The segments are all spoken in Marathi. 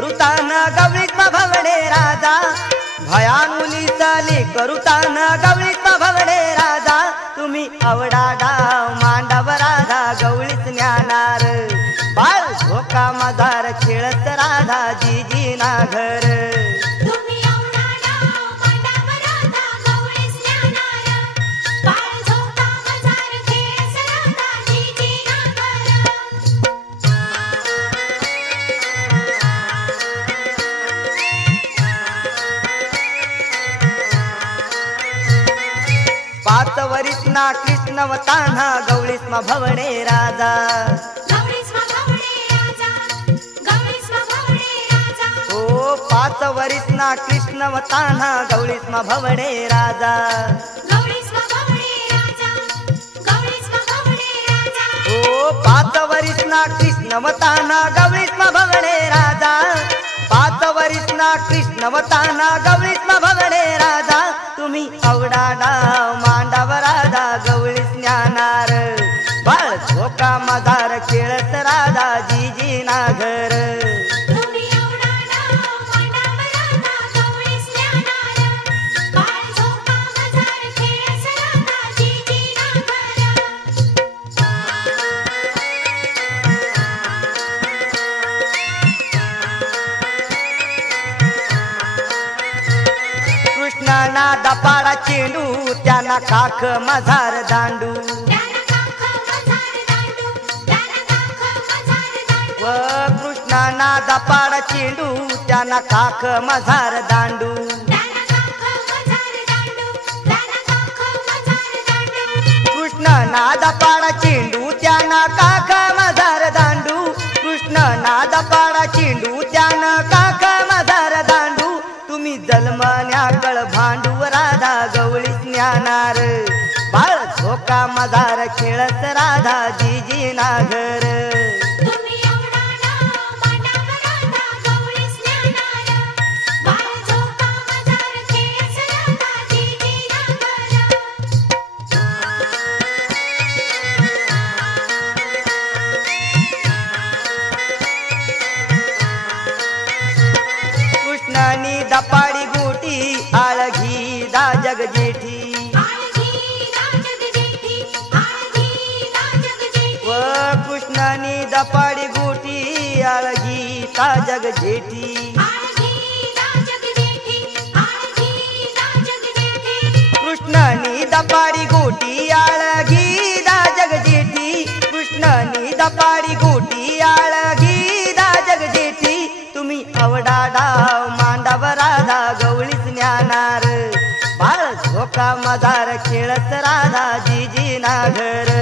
करुतान गवळीत भवडे राजा भयानुली चाली करुतान गवळीत भवडे राजा तुम्ही आवडा डाव मांडव राधा गवळीत ज्ञानार बाळ झोका मदार खेळत राधा जीजी ना घर पाच वरीस ना कृष्णवताना गवळीस मा भवडे राजा ओ पाच वरीस ना कृष्णवताना गवळीस मा भवडे राजा ओ पाच वरीस ना कृष्णवताना गवळीस मा भवडे राजा पाच वरीस ना कृष्णवताना गवळीस मा भवडे राजा तुम्ही आवडा डाव मांडव राधा गवळीस ज्ञानार बाळ झोका मदार खेळत राधा जीजी ना घर कृष्णाना दपाडा चेंडू त्यांना काख मझार दांडू व कृष्णाना दपाडा चेंडू त्यांना काख मझार दांडू कृष्णना दपाडा चेंडू त्यांना काख मझार दांडू कृष्णना दपाडा चेंडू त्यांना काख मझार दांडू तुम्ही जन्मण्याकळ भांडू राधा गवळीस ज्ञानार बाळ झोका मदार खेळत राधा जीजी ना घर कृष्णानी दपाडी गोटी आळघी दा जगजेठी व कृष्णानी दपाडी गोटी आळघी ता जगजेठी कृष्णानी दपाडी गोटी आळघी दा जगजेठी कृष्णानी दपाडी गोटी आळघी दा जगजेठी तुम्ही आवडा डाव मांडव राधा गवळीस ज्ञानार बाळ झोका मदार खेळत राधा जीजी ना घर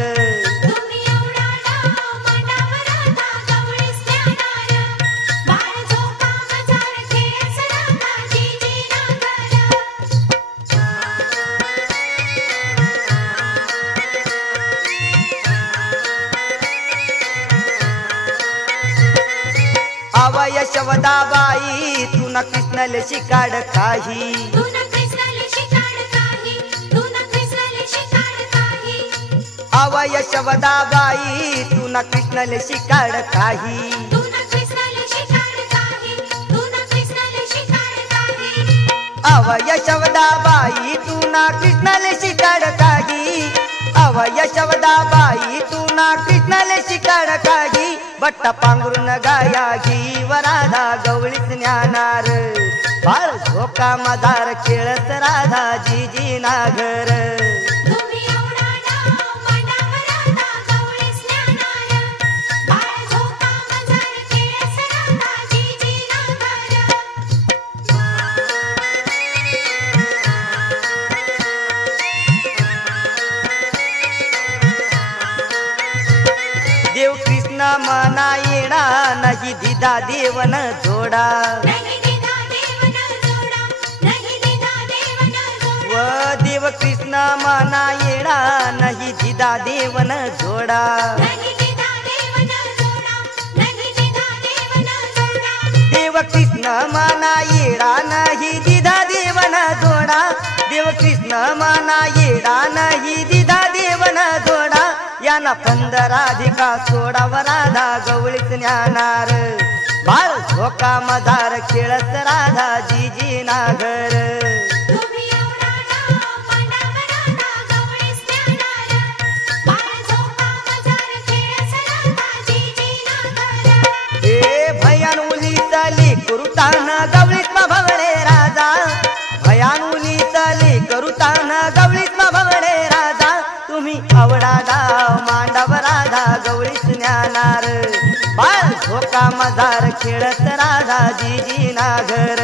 अवय यशोदाबाई तू न कृष्णले शिकाड काही अवय यशोदाबाई तू न कृष्णले शिकाड काही अवय यशोदाबाई तू न कृष्णले शिकाड काही अवय यशोदाबाई तू न कृष्णले शिकाड काही बट्टा पांघरून गाया घी वराधा गवळीस ज्ञानार बाळ झोका मदार खेळत राधा जीजी ना घर देव कृष्ण मना येणा नाही दिदा देवन जोडा व देव कृष्ण मना येणा नाही दिदा देवन जोडा देव कृष्ण मना येणा नाही दिदा देवन जोडा देव कृष्ण मना येणा नाही दिदा देवन जोडा याना 15 अधिका सोडा वराधा गवळीस ज्ञानार बाळ झोका मधार खेळत राधा जीजी नागर तुम्ही एवढा डाव मांडाव राधा गवळीस ज्ञानार बाळ झोका मजार खेळस राधा जीजी नागर ए भयान उली चली कुरुतान गवळीत भवळे राजा भयान उली चली करुतान गवळीत भवळे राजा तुम्ही आवडा डाव मांडव राधा गवळीस ज्ञानार बाळ झोका मधार खेळत राधा जीजी नागर